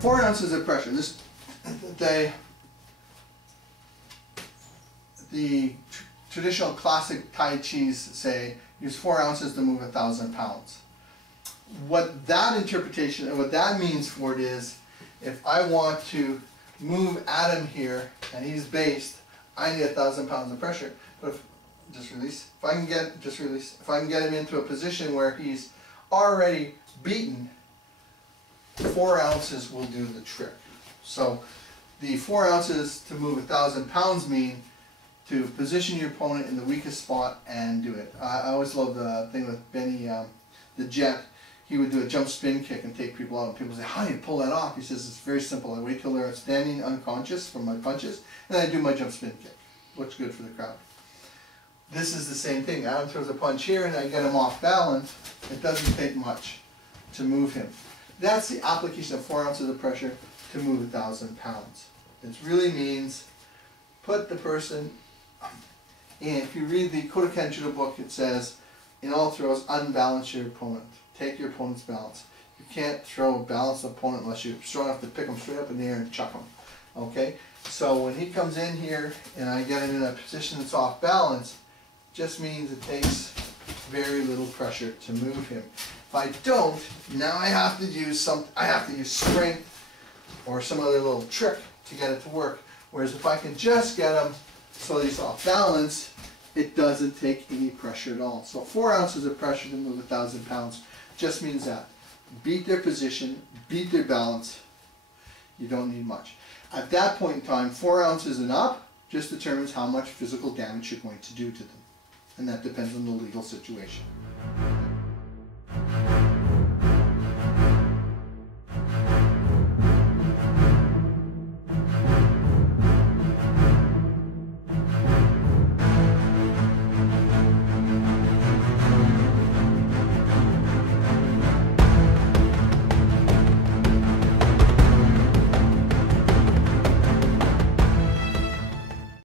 4 ounces of pressure. The traditional classic Tai Chi's say use 4 ounces to move 1,000 pounds. What that interpretation and what that means for it is, if I want to move Adam here and he's based, I need 1,000 pounds of pressure. But if just release, if I can get him into a position where he's already beaten, 4 ounces will do the trick. So the 4 ounces to move 1,000 pounds mean to position your opponent in the weakest spot and do it. I always love the thing with Benny, the Jet. He would do a jump spin kick and take people out, and people say, how do you pull that off? He says, it's very simple. I wait till they're standing unconscious from my punches, and I do my jump spin kick. Looks good for the crowd. This is the same thing. Adam throws a punch here and I get him off balance. It doesn't take much to move him. That's the application of 4 ounces of pressure to move 1,000 pounds. It really means put the person in. If you read the Kodokan Judo book, it says, in all throws, unbalance your opponent. Take your opponent's balance. You can't throw a balanced opponent unless you're strong enough to pick him straight up in the air and chuck him. Okay? So when he comes in here and I get him in a position that's off balance, just means it takes very little pressure to move him. If I don't, now I have to use strength or some other little trick to get it to work. Whereas if I can just get him so that he's off balance, it doesn't take any pressure at all. So 4 ounces of pressure to move 1,000 pounds just means that. Beat their position, beat their balance. You don't need much. At that point in time, 4 ounces and up just determines how much physical damage you're going to do to them. And that depends on the legal situation.